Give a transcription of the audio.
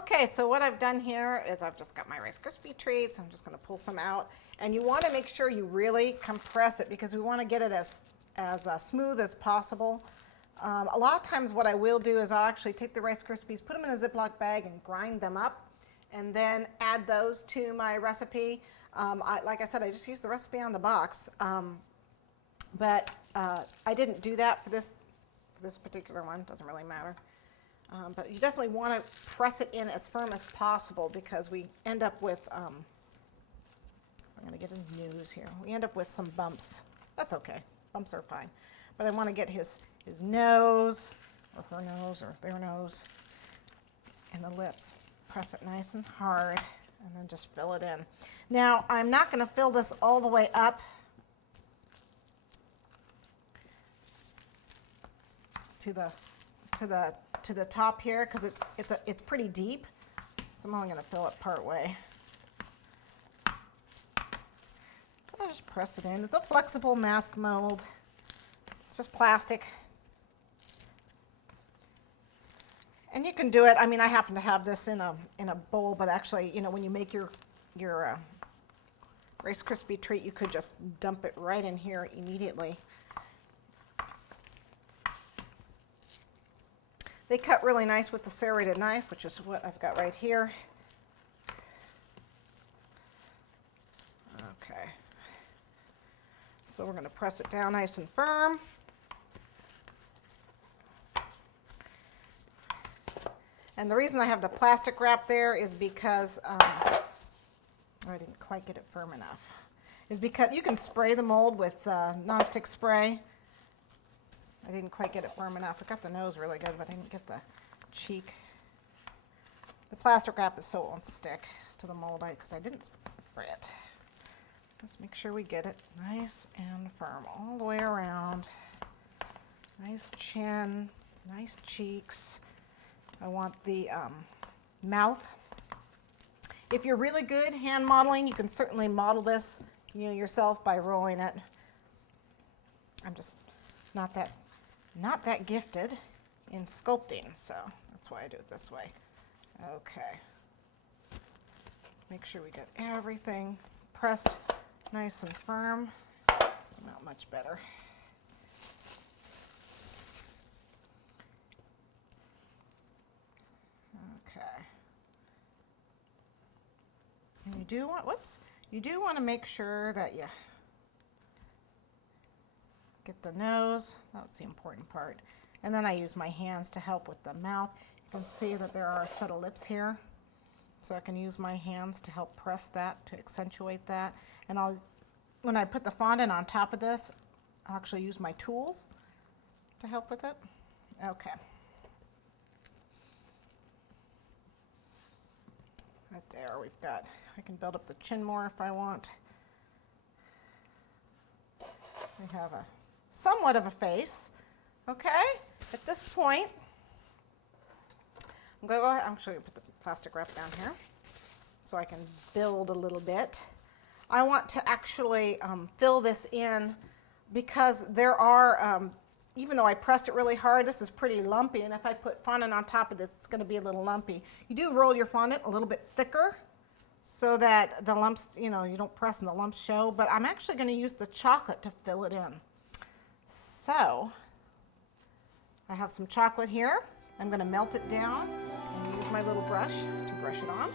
Okay, so what I've done here is I've just got my Rice Krispie Treats. I'm just going to pull some out. And you want to make sure you really compress it because we want to get it as smooth as possible. A lot of times what I will do is I'll actually take the Rice Krispies, put them in a Ziploc bag and grind them up and then add those to my recipe. Like I said, I just used the recipe on the box. But I didn't do that for this particular one. Doesn't really matter. But you definitely want to press it in as firm as possible because we end up with, I'm going to get his nose here. We end up with some bumps. That's okay. Bumps are fine. But I want to get his nose, or her nose, or their nose, and the lips. Press it nice and hard, and then just fill it in. Now, I'm not going to fill this all the way up to the top here because it's pretty deep, so I'm only going to fill it part way. I'll just press it in. It's a flexible mask mold. It's just plastic, and you can do it. I mean, I happen to have this in a bowl, but actually, you know, when you make your Rice Krispie treat, you could just dump it right in here immediately. They cut really nice with the serrated knife, which is what I've got right here. Okay. So we're going to press it down nice and firm. And the reason I have the plastic wrap there is because, I didn't quite get it firm enough, is because you can spray the mold with nonstick spray. I didn't quite get it firm enough. I got the nose really good, but I didn't get the cheek. The plastic wrap is so it won't stick to the mold because I didn't spray it. Let's make sure we get it nice and firm all the way around. Nice chin, nice cheeks. I want the mouth. If you're really good hand modeling, you can certainly model this, you know, yourself by rolling it. I'm just not that gifted in sculpting, so that's why I do it this way. Okay. Make sure we get everything pressed nice and firm. Not much better. Okay. And you do want to make sure that you get the nose. That's the important part. And then I use my hands to help with the mouth. You can see that there are a set of lips here. So I can use my hands to help press that, to accentuate that. And when I put the fondant on top of this, I'll actually use my tools to help with it. Okay. Right there we've got, I can build up the chin more if I want. We have a somewhat of a face. Okay, at this point, I'm going to go ahead, I'm actually going to put the plastic wrap down here so I can build a little bit. I want to actually fill this in because there are, even though I pressed it really hard, this is pretty lumpy, and if I put fondant on top of this, it's going to be a little lumpy. You do roll your fondant a little bit thicker so that the lumps, you know, you don't press and the lumps show, but I'm actually going to use the chocolate to fill it in. So, I have some chocolate here. I'm going to melt it down and use my little brush to brush it on.